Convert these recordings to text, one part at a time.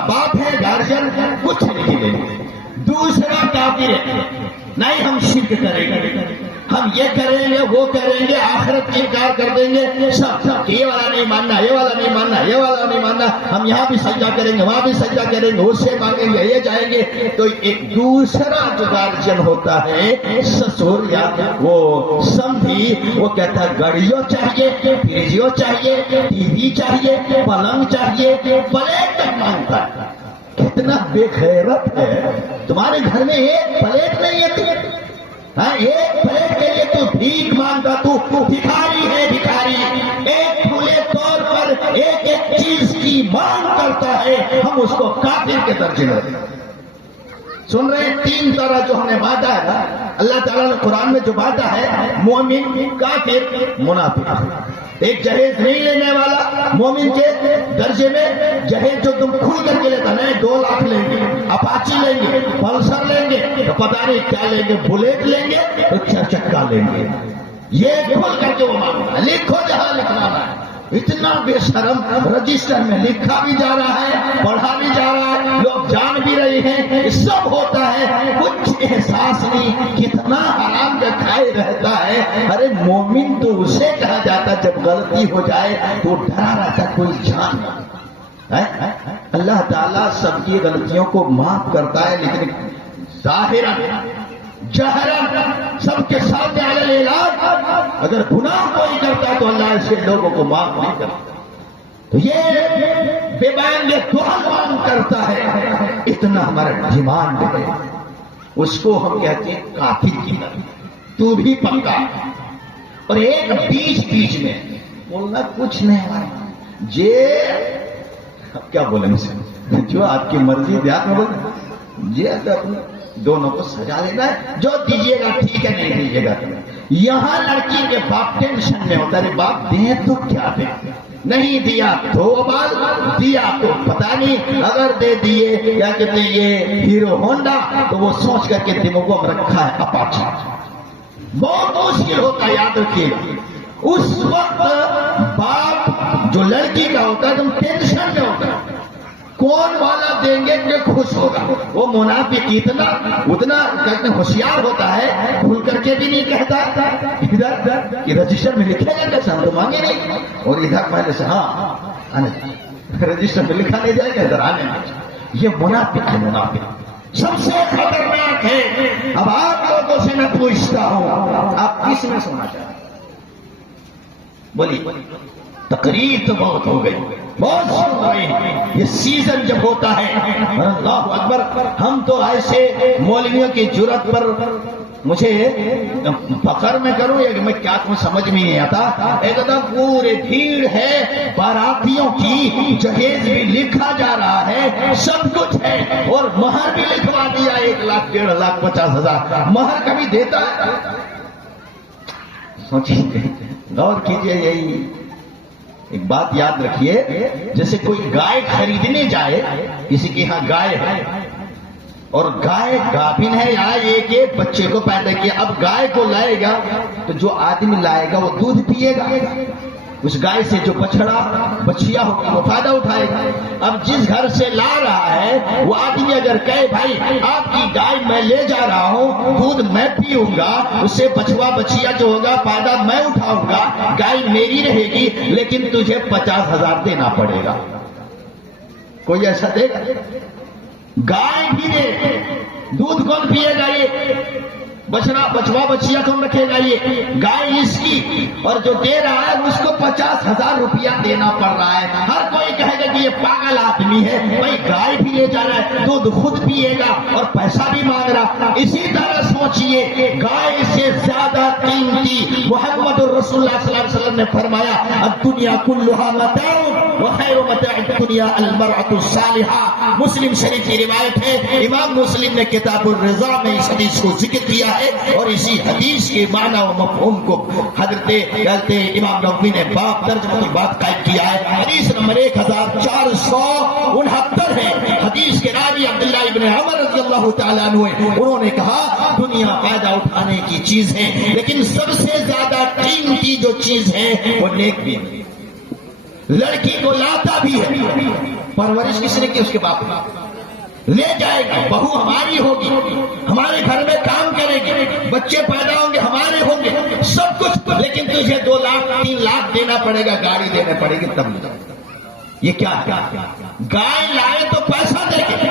ماں باپ ہے گارجن کچھ نہیں دیں گے. دوسرا کافر ہے نہیں ہم شرک کریں گے, ہم یہ کریں گے وہ کریں گے, آخرت کی انکار کر دیں گے, سب یہ والا نہیں ماننا, یہ والا نہیں ماننا, یہ والا نہیں ماننا, ہم یہاں بھی سجدہ کریں گے وہاں بھی سجدہ کریں گے, اس سے مانگیں گے یہ جائیں گے. تو ایک دوسرا جو گارجن ہوتا ہے سسر یا وہ سمدھی, وہ کہتا ہے گاڑیوں چاہیے, فریجوں چاہیے, ٹی وی چاہیے, پلنگ چاہیے, پلیٹ تک مانگتا ہے. کتنا بے غیرت ہے, تمہارے گھر میں ایک پلیٹ نہیں ہے, ہاں ایک پلیٹ کے لیے تو بھیک مانگتا, تو بھکاری ہے بھکاری. ایک کھلے طور پر ایک ایک چیز کی مانگ کرتا ہے, ہم اس کو کافر کے درجے میں رکھتے ہیں. سن رہے ہیں تین طرح جو ہم نے بانٹا ہے نا, اللہ تعالیٰ نے قرآن میں جو بانٹا ہے, مومن, کافر, منافق. ایک جہیز نہیں لینے والا مومن کے درجے میں, جہیز جو تم کھل کر کے لیتا نہیں, 2 لاکھ لیں گے, اپاچی لیں گے, پلسر لیں گے, تو پتہ نہیں کیا لیں گے, بلیٹ لیں گے, تو 4 چکا لیں گے. یہ کھل کر کے وہ مانگتا ہے. لکھو جہاں لکھوانا ہے. اتنا بے شرم, رجسٹر میں لکھا بھی جا رہا ہے, پڑھا بھی جا رہا ہے, لوگ جان بھی رہے ہیں, یہ سب ہوتا ہے, کچھ احساس نہیں, کتنا حرام کا کھائے رہتا ہے. ارے مومن تو اسے کہا جاتا جب غلطی ہو جائے تو ڈرا رہتا کوئی جان نہ. اللہ تعالیٰ سب کی غلطیوں کو معاف کرتا ہے, لیکن ظاہراً جہراً سب کے سامنے علی الاعلان اگر گناہ کوئی کرتا تو اللہ ایسے لوگوں کو معاف نہیں کرتا. تو یہ بے بیان یہ دعا مانگ کرتا ہے, اتنا ہمارا ڈیمانڈ ہے, اس کو ہم کہتے ہیں کافر کی طرح. تو بھی پکا, اور ایک بیچ میں بولنا کچھ نہیں, اب کیا بولیں اسے, جو آپ کی مرضی دیات میں بولیں, یہ اپنے دونوں کو سجا لینا ہے, جو دیجیے گا ٹھیک ہے, نہیں دیجیے گا. یہاں لڑکی کے باپ ٹینشن میں ہوتا ہے, باپ دیں تو کیا دیں, نہیں دیا تو بال, دیا تو پتہ نہیں, اگر دے دیے کیا کہتے ہیں یہ ہیرو ہونڈا, تو وہ سوچ کر کے دماغوں میں رکھا ہے اپاچی. بہت مشکل ہوتا ہے, یاد رکھیے. اس وقت باپ جو لڑکی کا ہوتا ہے تم ٹینشن میں ہوتا ہے, کون والا دیں گے کہ خوش ہوگا. وہ منافق اتنا ہوشیار ہوتا ہے, کھل کر کے بھی نہیں کہتا ادھر کہ رجسٹر میں لکھے گا کیسا, ہم تو مانگے نہیں, اور ادھر پہلے سے ہاں رجسٹر میں لکھا نہیں جائے گا, ادھر آنے نہیں. یہ منافق ہے, منافق سب سے خطرناک ہے. اب آپ لوگوں سے میں پوچھتا ہوں, آپ کس میں سونا چاہتے ہیں؟ بولیے. تقریر تو بہت ہو گئی, بہت سن رہے ہیں. یہ سیزن جب ہوتا ہے, اللہ اکبر, ہم تو ایسے مولویوں کی جرات پر مجھے فخر میں کروں یا کہ میں کیا تمہیں سمجھ میں نہیں آتا. ایک دم پورے بھیڑ ہے باراتیوں کی, جہیز بھی لکھا جا رہا ہے, سب کچھ ہے, اور مہر بھی لکھوا دیا 1 لاکھ 1.5 لاکھ 50,000. مہر کبھی دیتا ہے؟ سوچیے, غور کیجیے. یہی ایک بات یاد رکھیے, جیسے کوئی گائے خریدنے جائے, کسی کے ہاں گائے ہے اور گائے گابن ہے یا ایک بچے کو پیدا کیا, اب گائے کو لائے گا تو جو آدمی لائے گا وہ دودھ پیے گا, اس گائے سے جو بچیا ہوگی وہ فائدہ اٹھائے گا. اب جس گھر سے لا رہا ہے وہ آدمی اگر کہے بھائی آپ کی گائے میں لے جا رہا ہوں, دودھ میں پیوں گا, اس سے بچیا جو ہوگا فائدہ میں اٹھاؤں گا, گائے میری رہے گی, لیکن تجھے 50,000 دینا پڑے گا. کوئی ایسا دے گا؟ گائے بھی دے, دودھ کون پیے گا؟ یہ بچیا کون رکھے گا؟ یہ گائے اس کی, اور جو دے رہا ہے اس کو 50,000 روپیہ دینا پڑ رہا ہے. ہر کوئی کہے گا کہ یہ پاگل آدمی ہے, بھائی گائے بھی لے جا رہا ہے, دودھ خود پیے گا اور پیسہ بھی مانگ رہا. اسی طرح سوچئے, گائے سے زیادہ قیمتی محمد رسول اللہ صلی اللہ علیہ وسلم نے فرمایا, الدنیا کلھا متاع وخیر متاع الدنیا المرأة الصالحہ. مسلم شریف کی روایت ہے, امام مسلم نے کتاب الرضا میں اس حدیث کو ذکر کیا ہے, اور اسی حدیث کے معنی و مفہوم کو حضرت امام نووی نے باب ترجمہ کی بات قائم کیا ہے. حدیث نمبر 1469 ہے. حدیث کے راوی عبداللہ ابن عمر رضی اللہ تعالیٰ عنہ, انہوں نے کہا دنیا فائدہ اٹھانے کی چیز ہے, لیکن سب سے زیادہ قیمتی جو چیز ہے وہ نیک بھی ہے. لڑکی کو لاتا بھی ہے، پرورش کس نے کی؟ اس کے باپ نے لے جائے گا، بہو ہماری ہوگی، ہمارے گھر میں کام کرے گی، بچے پیدا ہوں گے ہمارے ہوں گے، سب کچھ، لیکن تجھے 2 لاکھ 3 لاکھ دینا پڑے گا، گاڑی دینا پڑے گی تب۔ یہ کیا؟ گائے لائے تو پیسہ دے گے،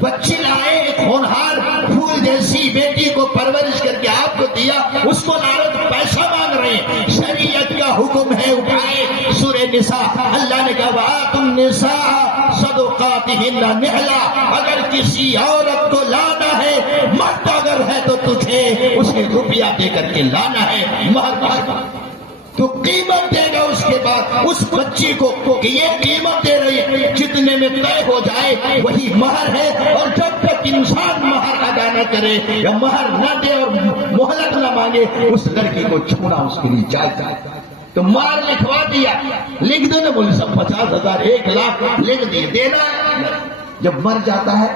بچی لائے ایک ہونہار پھول جیسی بیٹی کو پرورش کر کے آپ کو دیا، اس کو لائے تو پیسہ مانگ رہے ہیں۔ شریعت کا حکم ہے اٹھائے سورہ نساء، اللہ نے کہا وَآتُوا النِّسَاءَ صَدُقَاتِهِنَّ نِحْلًا، اگر کسی عورت کو لانا ہے، مرد اگر ہے تو تجھے اسے روپیہ دے کر کے لانا ہے، مہر تو قیمت دے گا اس کے بعد اس بچی کو کہ یہ قیمت دے رہی ہے، جتنے میں طے ہو جائے وہی مہر ہے، اور جب تک انسان مہر ادا نہ کرے یا مہر نہ دے اور مہلت نہ مانگے، اس لڑکی کو چھوڑا اس کے لیے جائز ہے۔ تو مہر لکھوا دیا، لکھ دو نا، بولے سب 50,000 1 لاکھ لکھ دیے، دینا ہے۔ جب مر جاتا ہے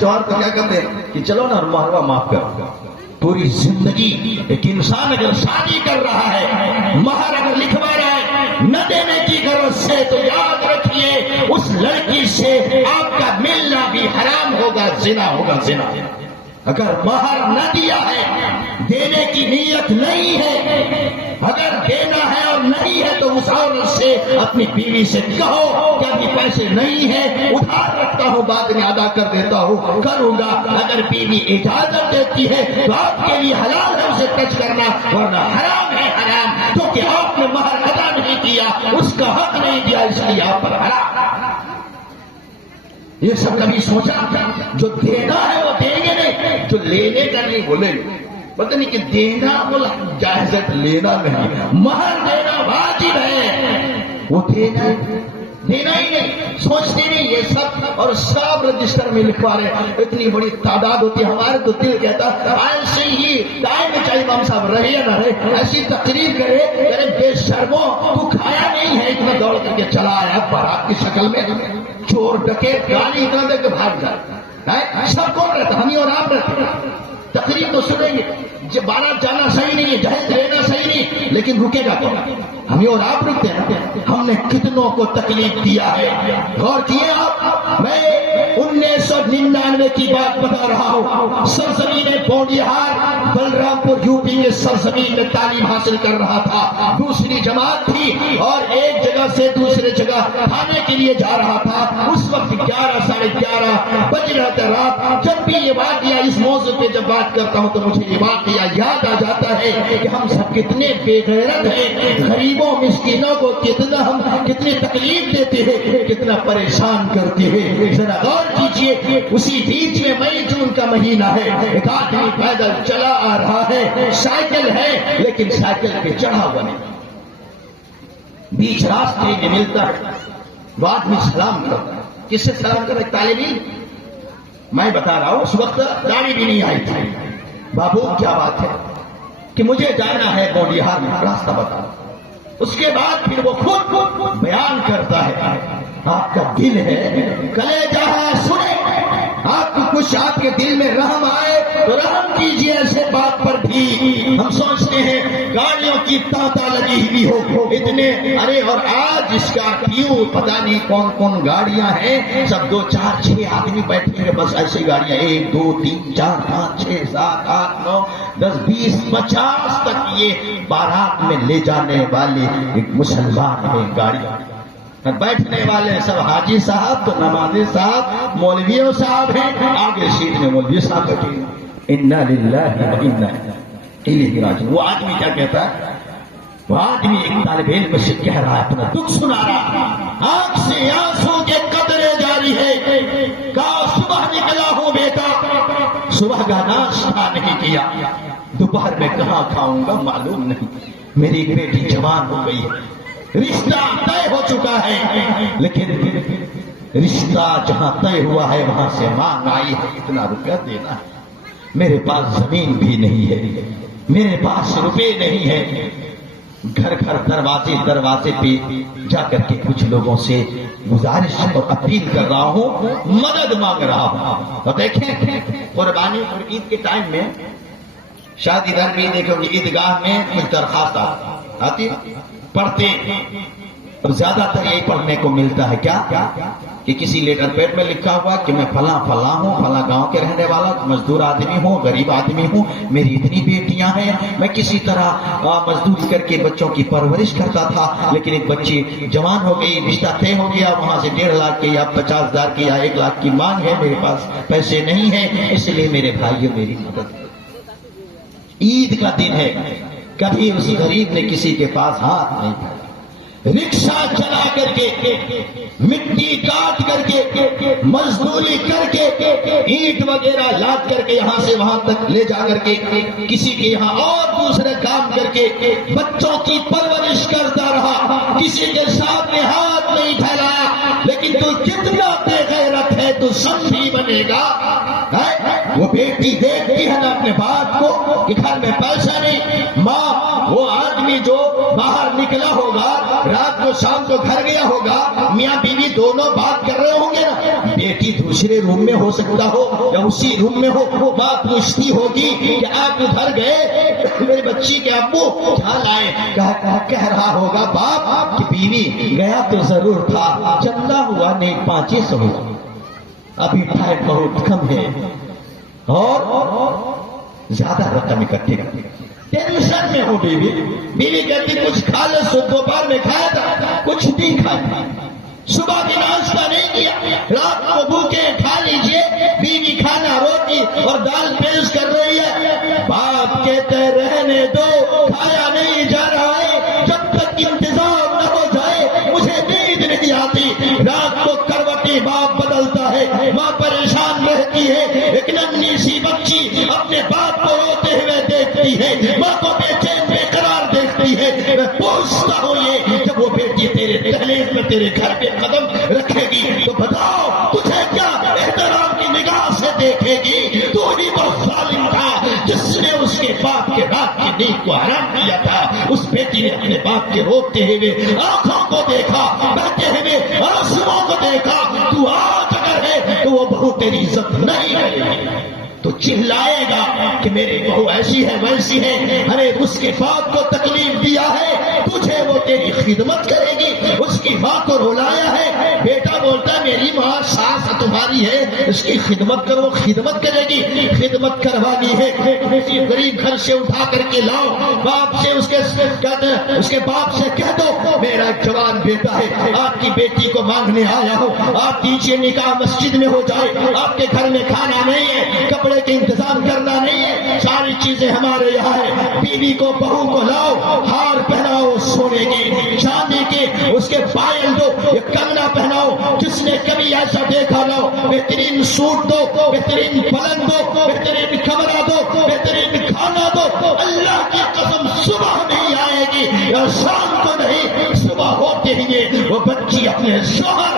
شوہر کو کیا کرتے ہیں کہ چلو نا مہروا معاف کر۔ پوری زندگی ایک انسان اگر شادی کر رہا ہے، مہر اگر لکھوا رہا ہے نہ دینے کی غرض سے، تو یاد رکھیے اس لڑکی سے آپ کا ملنا بھی حرام ہوگا، زنا ہوگا، زنا۔ اگر مہر نہ دیا ہے، دینے کی نیت نہیں ہے، اگر دینا ہے اور نہیں ہے تو اس عورت سے اپنی بیوی سے کہو کہ ابھی پیسے نہیں ہیں، ادھار رکھتا ہوں، بعد میں ادا کر دیتا ہوں، کروں گا۔ اگر بیوی اجازت دیتی ہے تو آپ کے لیے حلال ہے اسے ٹچ کرنا، ورنہ حرام ہے، حرام، کیونکہ آپ نے مہر ادا نہیں کیا، اس کا حق نہیں دیا، اس لیے آپ پر حرام۔ یہ سب کبھی سوچا؟ جو دینا ہے وہ دیں گے نہیں، جو لینے کا نہیں بولے گے۔ پتہ نہیں کہ دینا بولا جائز ہے، لینا نہیں، مہر دینا واجب ہے، وہ دینا ہی نہیں، سوچتے نہیں یہ سب، اور سب رجسٹر میں لکھوا رہے۔ اتنی بڑی تعداد ہوتی ہے، ہمارے تو دل کہتا ایسے ہی ٹائم میں چاہے امام صاحب رہے یا نہ رہے، ایسی تقریر کرے کہ بے شرمو تو کھایا نہیں ہے، اتنا دوڑ کر کے چلا آیا بارات کی شکل میں، چور ڈکیت گالی اتنا دے کے بھاگ جائے۔ سب کون رہتا؟ ہم ہی اور آپ رہتے۔ تقریر تو سنیں گے، جب بارات جانا صحیح نہیں ہے، جہیز لینا صحیح نہیں، لیکن رکے گا کون؟ ہم ہی اور آپ رکتے ہیں۔ ہم نے کتنوں کو تکلیف دیا ہے، غور کیے آپ؟ میں 1999 کی بات بتا رہا ہوں، سرزمین بونڈیہار بلرام پور یوپی کے سرزمین میں تعلیم حاصل کر رہا تھا، دوسری جماعت تھی، اور ایک جگہ سے دوسرے جگہ کھانے کے لیے جا رہا تھا۔ اس وقت 11 ساڑھے 11 بج رہا تھا رات۔ جب بھی یہ واقعہ اس موضوع پہ جب بات کرتا ہوں تو مجھے یہ واقعہ یاد آ جاتا ہے کہ ہم سب کتنے بے غیرت ہیں، غریبوں مسکینوں کو کتنی تکلیف دیتے ہیں، کتنا پریشان کرتے ہیں۔ ذرا غور کیجئے، اسی بیچ میں مئی جون کا مہینہ ہے، ایک آدمی پیدل چلا آ رہا ہے، سائیکل ہے لیکن سائیکل پہ چڑھا ہوا نہیں، بیچ راستے میں ملتا ہے، وہ آدمی سلام کرتا ہے۔ کس سے سلام کر رہا ہے؟ طالب علم۔ میں بتا رہا ہوں اس وقت گاڑی بھی نہیں آئی تھی۔ بابو کیا بات ہے کہ مجھے جانا ہے بونڈیہار میں، راستہ بتا۔ اس کے بعد پھر وہ خود بیان کرتا ہے، آپ کا دل ہے کلیجہ ہے، سنے آپ کو کچھ آپ کے دل میں رحم آئے تو رحم کیجیے ایسے بات پر بھی۔ ہم سوچتے ہیں گاڑیوں کی تانتا لگی ہوئی ہو اتنے، ارے اور آج اسکارپیو پتہ نہیں کون کون گاڑیاں ہیں، سب 2 4 6 آدمی بیٹھے ہیں، بس ایسی گاڑیاں 1 2 3 4 5 6 7 8 9 10 20 50 تک یہ بارات میں لے جانے والے ایک مسلمان ہیں گاڑیاں۔ بیٹھنے والے سب حاجی صاحب تو نمازی صاحب مولویوں صاحب ہیں، آگے سیٹ میں مولوی صاحب بیٹھے ہیں۔ انا للہ و انا الیہ راجعون۔ وہ آدمی کیا کہتا ہے؟ وہ آدمی ایک طالب علم سے کہہ رہا ہے، اپنا دکھ سنا رہا، آنکھ سے آنسوں کے قطرے جاری ہے، کہا صبح نکلا ہوں بیٹا، صبح کا ناشتہ نہیں کیا، دوپہر میں کہاں کھاؤں گا معلوم نہیں، میری بیٹی جوان ہو گئی ہے، رشتہ طے ہو چکا ہے، لیکن رشتہ جہاں طے ہوا ہے وہاں سے مانگ آئی ہے اتنا روپیہ دینا ہے، میرے پاس زمین بھی نہیں ہے، میرے پاس روپے نہیں ہے، گھر گھر دروازے پہ جا کر کے کچھ لوگوں سے گزارش اور اپیل کر رہا ہوں، مدد مانگ رہا ہوں۔ تو دیکھیں قربانی اور عید کے ٹائم میں شادی گھر بھی دیکھو گے، عیدگاہ میں کچھ درخواست آتی، پڑھتے اور زیادہ تر یہی پڑھنے کو ملتا ہے کیا کہ کسی لیٹر پیڈ میں لکھا ہوا کہ میں فلاں ہوں، فلاں گاؤں کے رہنے والا مزدور آدمی ہوں، غریب آدمی ہوں، میری اتنی بیٹیاں ہیں، میں کسی طرح مزدوری کر کے بچوں کی پرورش کرتا تھا، لیکن ایک بچی جوان ہو گئی، رشتہ طے ہو گیا، وہاں سے 1.5 لاکھ کی یا 50,000 کی یا 1 لاکھ کی مانگ ہے، میرے پاس پیسے نہیں ہیں، اس لیے میرے بھائیوں میری مدد۔ عید کا دن ہے، کبھی اس غریب نے کسی کے پاس ہاتھ نہیں پھیلایا، رکشہ چلا کر کے، مٹی کاٹ کر کے، مزدوری کر کے، اینٹ وغیرہ لاد کر کے یہاں سے وہاں تک لے جا کر کے، کسی کے یہاں اور دوسرے کام کر کے بچوں کی پرورش کرتا رہا، کسی کے ساتھ میں ہاتھ نہیں پھیلایا، لیکن تو کتنا بے غیرت ہے، تو سمجھی بنے گا۔ وہ بیٹی دیکھتی ہے نا اپنے باپ کو کہ گھر میں پیسہ نہیں، ماں وہ آدمی جو باہر نکلا ہوگا، رات کو شام کو گھر گیا ہوگا، میاں بیوی دونوں بات کر رہے ہوں گے نا، بیٹی دوسرے روم میں ہو سکتا ہو یا اسی روم میں ہو، ماں پوچھتی ہوگی کہ آپ ادھر گئے، میری بچی کے ابو کیا لائے، کہہ رہا ہوگا باپ کہ بیوی گیا تو ضرور تھا، چندہ ہوا نہیں 500 ہوا، ابھی ٹائم بہت کم ہے اور زیادہ رقم اکٹھے کرتے، ٹینشن میں ہو بیوی کہتی کچھ کھا لو، سو دوپہر میں کھایا تھا، کچھ نہیں کھایا، صبح بھی ناشتہ نہیں کیا، رات کو بھوکے کھا لیجئے، بیوی کھانا روٹی اور دال پیش کر رہی ہے، باپ کہتے رہنے دو، کھایا نہیں جا رہا ہے، جب تک انتظام نہ ہو جائے مجھے نیند نہیں آتی، رات کو کروٹیں باپ بدلتا ہے، ماں پریشان رہتی ہے، ایک ننھی سی بچی اپنے باپ کو روتے ہوئے دیکھتی ہے، ماں کو بے چین بے قرار دیکھتی ہے، میں پوچھتا ہوں یہ جب وہ بیٹی تیرے دہلیز میں تیرے گھر پہ قدم رکھے گی تو بتاؤ تجھے کیا احترام کی نگاہ سے دیکھے گی؟ تو ہی وہ ظالم تھا جس نے اس کے باپ کے رات کی نیند کو حرام کیا تھا، اس بیٹی نے اپنے باپ کے روتے ہوئے آنکھوں کو دیکھا، بہتے ہوئے آنسوؤں کو دیکھا، تو آج اگر ہے تو وہ بہو تیری عزت نہیں کرے گی، تو چلائے گا کہ میری بہو ایسی ہے ویسی ہے، ارے اس کے باپ کو تکلیف دیا ہے، تجھے وہ تیری خدمت کرے گی، اس کی ماں کو رلایا ہے، بیٹا بولتا ہے میری ماں ساس تمہاری ہے، اس کی خدمت کرو، خدمت کرے گی، خدمت کروانی ہے، کسی غریب گھر سے اٹھا کر کے لاؤ، باپ سے اس کے باپ سے کہہ دو میرا ایک جوان بیٹا ہے، آپ کی بیٹی کو مانگنے آیا ہوں، آپ دیجیے نکاح مسجد میں ہو جائے، آپ کے گھر میں کھانا نہیں ہے، کپڑے کے انتظام کرنا نہیں ہے، ساری چیزیں ہمارے یہاں ہے، بیوی کو بہو کو لاؤ، ہار پہناؤ سونے کے چاندی کے، اس کے پائل دو، یہ کنگنا پہناؤ، جس نے کبھی ایسا دیکھا لاؤ، بہترین سوٹ دو، بہترین پلنگ دو، بہترین کمرہ دو، بہترین کھانا دو، اللہ کی قسم صبح نہیں آئے گی یا شام کو نہیں، صبح ہوتے ہی وہ بچی اپنے شوہر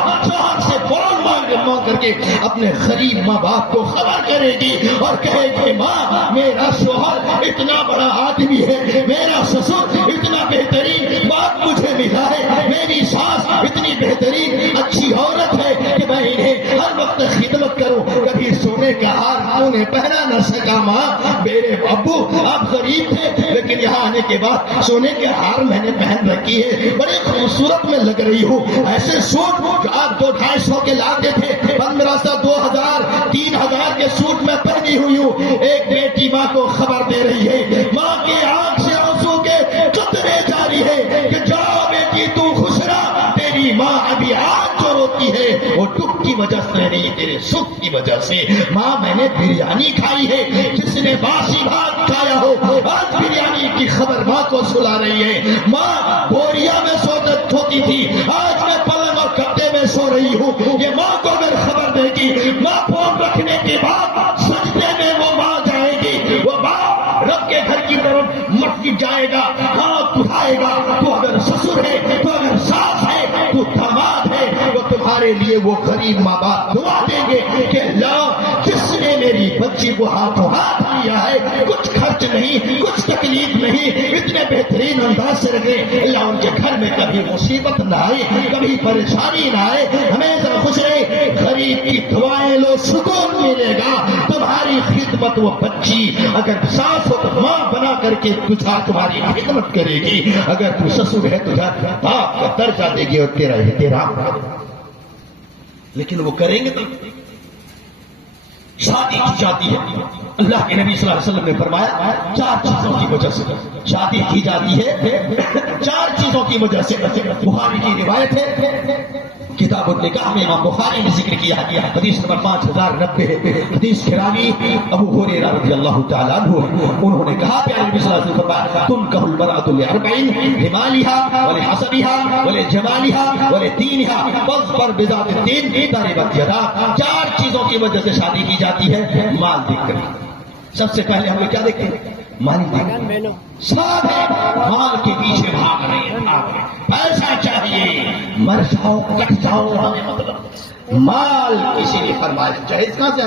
سے فون مانگ کر کے اپنے غریب ماں باپ کو خبر کرے گی اور کہے گی ماں میرا شوہر اتنا بڑا آدمی ہے، میرا سسر اتنا بہترین باپ مجھے ملا ہے، میری ساس اتنی بہترین اچھی عورت ہے کہ میں انہیں ہر وقت خدمت کروں، کبھی سونے کا ہار کیوں نے پہنا نہ سکا ماں، میرے ابو آپ غریب تھے لیکن یہاں آنے کے بعد سونے کے ہار میں نے پہن رکھی ہے، بڑے خوبصورت میں لگ رہی ہوں، ایسے سوٹ جو آپ 200-250 کے لاتے تھے 1500 2000 3000 کے سوٹ میں پہنی ہوئی ہوں، ایک بیٹی ماں کو خبر دے رہی ہے، ماں کی آنکھ سے آنسو کے قطرے جاری ہے کہ جا بیٹی تو خوش رہ، تیری ماں ابھی آج جو روتی ہے وہ دکھ کی وجہ سے نہیں تیرے سکھ کی وجہ سے، ماں میں نے بریانی کھائی ہے، جس نے باسی بھات کھایا ہو آج بریانی کی خبر ماں کو سلا رہی ہے، ماں بوریا میں سوتی تھی آج میں پلنگ اور کپڑے میں سو رہی ہوں، یہ ماں کو اگر خبر دے گی، ماں فون رکھنے کے بعد سجدے میں وہ ماں جائے گی، وہ باپ رب کے گھر کی طرف مسجد جائے گا، ہاتھ اٹھائے گا، تو اگر سسر ہے تو اگر ساس ہے تو داماد ہے، وہ تمہارے لیے وہ غریب ماں باپ دعا دیں گے کہ اللہ جس نے میری بچی کو ہاتھوں ہاتھ لیا ہے، کچھ خرچ نہیں، کچھ تکلیف نہیں، اتنے بہترین انداز سے رکھے، اللہ ان کے گھر میں کبھی مصیبت نہ آئے، کبھی پریشانی نہ آئے، ہمیشہ خوش رہے، غریب کی دعائیں لو سکون ملے گا، تمہاری خدمت وہ بچی اگر ساس ہو تو ماں بنا کر کر کے تمہاری خدمت کرے گی. اگر تو سسر ہے تجھے باپ کا درجہ دے گی اور تیرا احترام کرے گی. لیکن وہ کریں گے تو شادی کی جاتی ہے. اللہ کے نبی صلی اللہ علیہ وسلم نے فرمایا 4 چیزوں کی وجہ سے شادی کی جاتی ہے. 4 چیزوں کی وجہ سے. بخاری کی روایت ہے, کتاب النکاح میں امام بخاری نے ذکر کیا حدیث نمبر 5090. حدیث کے راوی ابو ہریرہ رضی اللہ تعالیٰ عنہ, انہوں نے کہا پیارے نبی صلی اللہ علیہ وسلم فرمایا تنکح المرأة ل40 لمالها ولحسبها ولجمالها ولدینها فاظفر بذات الدین تربت یداک. 4 چیزوں کی وجہ سے شادی کی جاتی ہے. مال دیکھ کر, سب سے پہلے ہم لوگ کیا دیکھتے ہیں؟ مال دیکھتے ہیں. سب ہے مال کے پیچھے بھاگ رہے ہیں. پیسہ چاہیے, مر جاؤ کٹ جاؤ, ہمیں مطلب مال کسی نے فرمایا. جہیز کہاں سے؟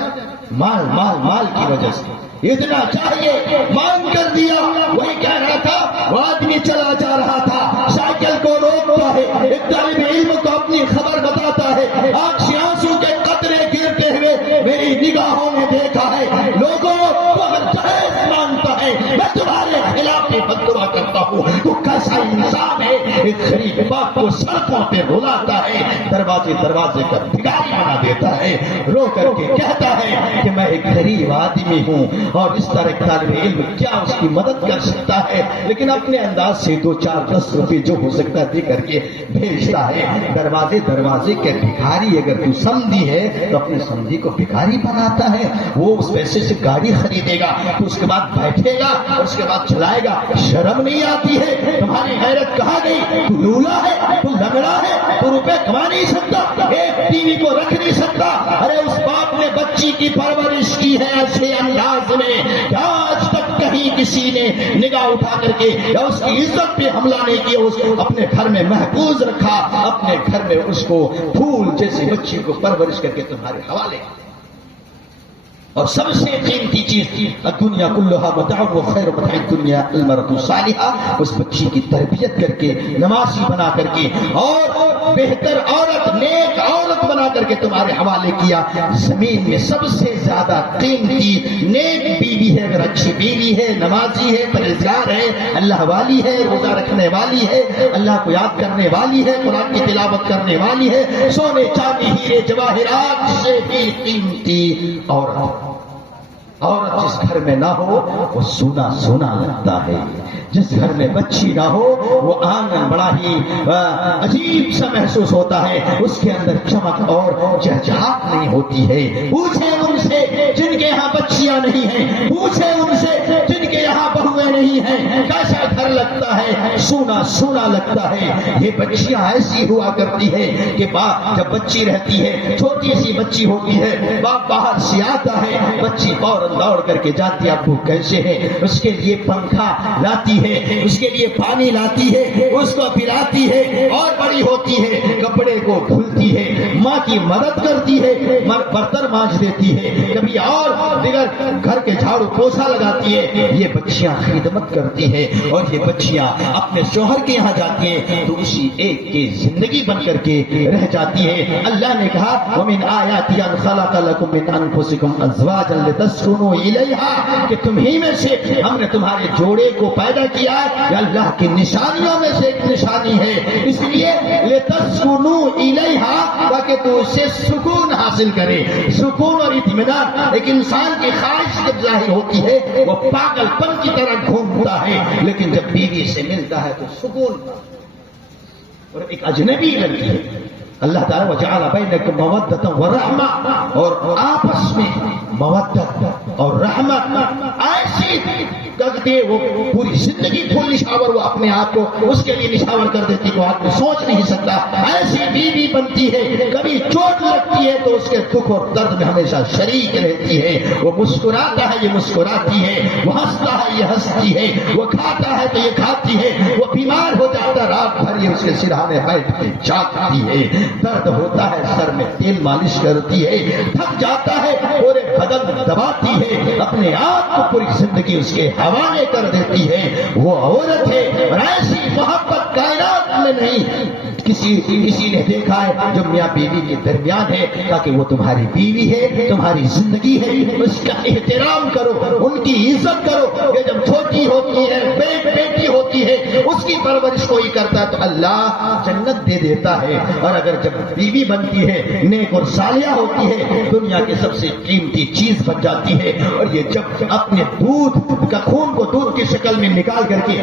مال مال مال کی وجہ سے اتنا چاہیے, مانگ کر دیا. وہی کہہ رہا تھا, وہ آدمی چلا جا رہا تھا, سائیکل کو روکتا ہے, ایک طالب علم کو اپنی خبر بتاتا ہے, آنکھ سے آنسو کے قطرے گرتے ہوئے میری نگاہوں نے دیکھا ہے. لوگوں تو اگر جہیز مانگتا ہے میں تمہارے خلاف بد دعا کرتا ہوں. تو کیسا انسان ہے, ایک غریب باپ کو سڑکوں پہ رلاتا ہے, دروازے دروازے کا بھکاری بنا دیتا ہے, رو کر کے کہتا ہے کہ میں ایک غریب آدمی ہوں اور اس طرح ایک طالب علم کیا اس کی مدد کر سکتا ہے, لیکن اپنے انداز سے 2-4-10 روپے جو ہو سکتا ہے دے کر کے بھیجتا ہے. دروازے دروازے کے بھکاری اگر تو سمجھی ہے تو اپنے سمجھی کو بھکاری بناتا ہے. وہ اس پیسے سے گاڑی خریدے گا, تو اس کے بعد بیٹھے گا اور اس کے بعد چلائے گا. شرم نہیں آتی ہے؟ تمہاری غیرت کہاں گئی؟ تو لولا ہے, تو لنگڑا ہے, تو روپے کما نہیں سکتا, ایک ٹی وی کو رکھ نہیں سکتا. ارے اس باپ نے بچی کی پرورش کی ہے ایسے انداز میں کہ آج تک کہیں کسی نے نگاہ اٹھا کر کے یا اس کی عزت پہ حملہ نہیں کیا. اس کو اپنے گھر میں محفوظ رکھا, اپنے گھر میں اس کو پھول جیسی بچی کو پرورش کر کے تمہارے حوالے. اور سب سے قیمتی چیز الدنیا کلھا متاع وخیر متاع الدنیا المرأة الصالحہ, اس بچی کی تربیت کر کے نمازی بنا کر کے اور بہتر عورت نیک عورت بنا کر کے تمہارے حوالے کیا. زمین میں سب سے زیادہ قیمتی نیک بیوی ہے, اگر اچھی بیوی ہے, نمازی ہے, پرہیزگار ہے, اللہ والی ہے, روزہ رکھنے والی ہے, اللہ کو یاد کرنے والی ہے, قرآن کی تلاوت کرنے والی ہے, سونے چاندی ہیرے جواہرات سے بھی قیمتی عورت جس گھر میں نہ ہو وہ سونا سونا لگتا ہے. جس گھر میں بچی نہ ہو وہ آنگن بڑا ہی عجیب سا محسوس ہوتا ہے, اس کے اندر چمک اور چہچہاٹ نہیں ہوتی ہے. پوچھیں ان سے جن کے یہاں بچیاں نہیں ہیں, پوچھیں ان سے جن کے یہاں بہویں نہیں ہیں, کیسا گھر لگتا ہے؟ سونا سونا لگتا ہے. یہ بچیاں ایسی ہوا کرتی ہے کہ باپ جب بچی رہتی ہے, چھوٹی سی بچی ہوتی ہے, باپ باہر سے آتا ہے, بچی فوراً دوڑ کر کے جاتی ہے, ابو کیسے ہے, اس کے لیے پنکھا لاتی ہے, اس کے لیے پانی لاتی ہے, اس کو پلاتی ہے, اور بڑی ہوتی ہے کپڑے کو دھلتی ہے, ماں کی مدد کرتی ہے, برتن مانج دیتی ہے, کبھی اور دیگر گھر کے جھاڑو پوچھا لگاتی ہے. یہ بچیاں خدمت کرتی ہیں اور یہ بچیاں اپنے شوہر کے یہاں جاتی ہیں تو اسی ایک کی زندگی بن کر کے رہ جاتی ہے. اللہ نے کہا وَمِنْ آيَاتِهِ أَنْ خَلَقَ لَكُم مِّنْ أَنفُسِكُمْ أَزْوَاجًا لِتَسْكُنُوا إِلَيْهَا, کہ تمہیں میں سے ہم نے تمہارے جوڑے کو پیدا کیا ہے. یہ اللہ کی نشانیوں میں سے ایک نشانی ہے, اس لیے لِتَسْكُنُوا إِلَيْهَا, تاکہ تو اس سے سکون حاصل کرے. سکون اور اطمینان ایک انسان کی خواہش جب ظاہر ہوتی ہے وہ پاگل پن کی طرح گھومتا ہے, لیکن جب بیوی سے ملتا ہے تو سکون. اور ایک اجنبی لڑکی ہے, اللہ تعالیٰ وجعل بینکم مودۃ ورحمہ, اور آپس میں مودت اور رحمت ایسی کرتے وہ پوری زندگی پھول نشاور, وہ اپنے آپ کو اس کے لیے نشاور کر دیتی کو آدمی سوچ نہیں سکتا. ایسی بیوی بنتی ہے, کبھی چوٹ لگتی ہے تو اس کے دکھ اور درد میں ہمیشہ شریک رہتی ہے. وہ مسکراتا ہے یہ مسکراتی ہے, وہ ہنستا ہے یہ ہنستی ہے, وہ کھاتا ہے تو یہ کھاتی ہے, وہ بیمار ہو جاتا رات بھر یہ اس کے سرہانے بیٹھ کے جاگتی ہے, درد ہوتا ہے سر میں تیل مالش کرتی ہے, تھک جاتا ہے پورے بدن دباتی ہے, اپنے آپ کو پوری زندگی اس کے حوالے کر دیتی ہے. وہ عورت ہے, اور ایسی محبت کائنات عورت میں نہیں، کسی نے دیکھا ہے جو میاں بیوی کے درمیان ہے، تاکہ وہ تمہاری بیوی ہے، تمہاری زندگی ہے، اس کا احترام کرو، ان کی عزت کرو۔ یہ جب چھوٹی ہوتی ہے، بیٹی ہوتی ہے، اس کی پرورش کوئی کرتا ہے تو اللہ جنت دے دیتا ہے، اور اگر جب بیوی بنتی ہے، نیک اور صالحہ ہوتی ہے، دنیا کی سب سے قیمتی چیز بن جاتی ہے۔ اور یہ جب اپنے دودھ کا خون کو دودھ کی شکل میں نکال کر کے